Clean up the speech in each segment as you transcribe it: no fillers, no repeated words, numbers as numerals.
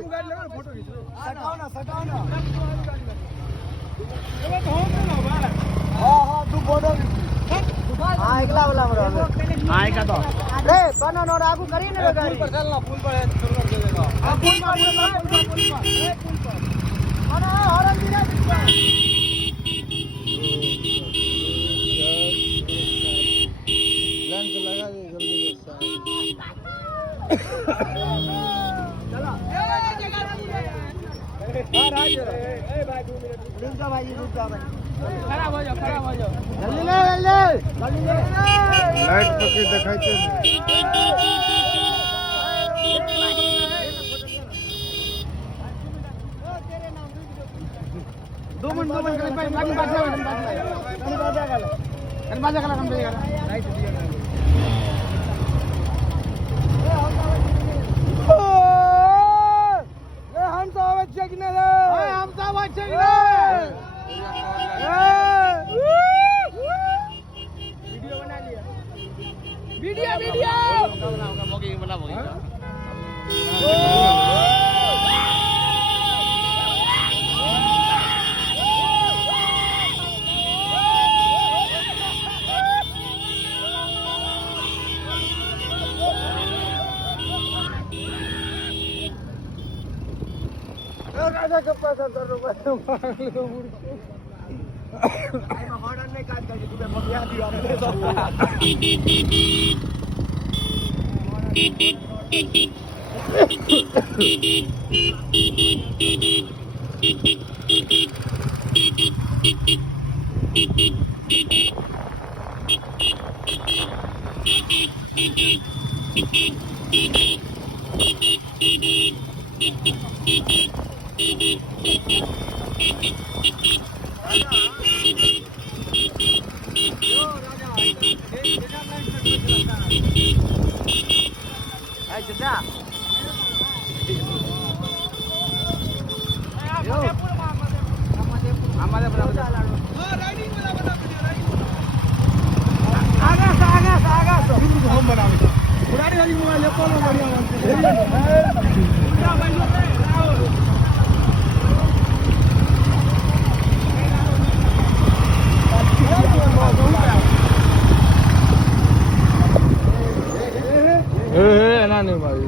फोटो खींच लो सटाओ ना हाँ तू फोटो हाँ एकला वाला मरो हाँ एक तो रे बनो नो रागू करी ने गाड़ी पुल पर चलना पुल पर है छोड़ कर दे देगा पुल पर बनो हॉर्न दिया लेंस लगा दे जल्दी चला हाँ राज ए भाई 2 मिनट रुक जा भाई खराब हो जाओ जल्दी ले लाइट पकड़ दिखाई दे दो मिनट कहीं बाकी बाजा कला हम देगा लाइट दिया हम सब चेक ने ले हम सब अच्छे वीडियो बना लिया वीडियो राजा का पैसा तो रुपए हॉर्न नहीं काट कर तुम्हें मगिया दियो आपने ना नहीं भाई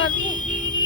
पकड़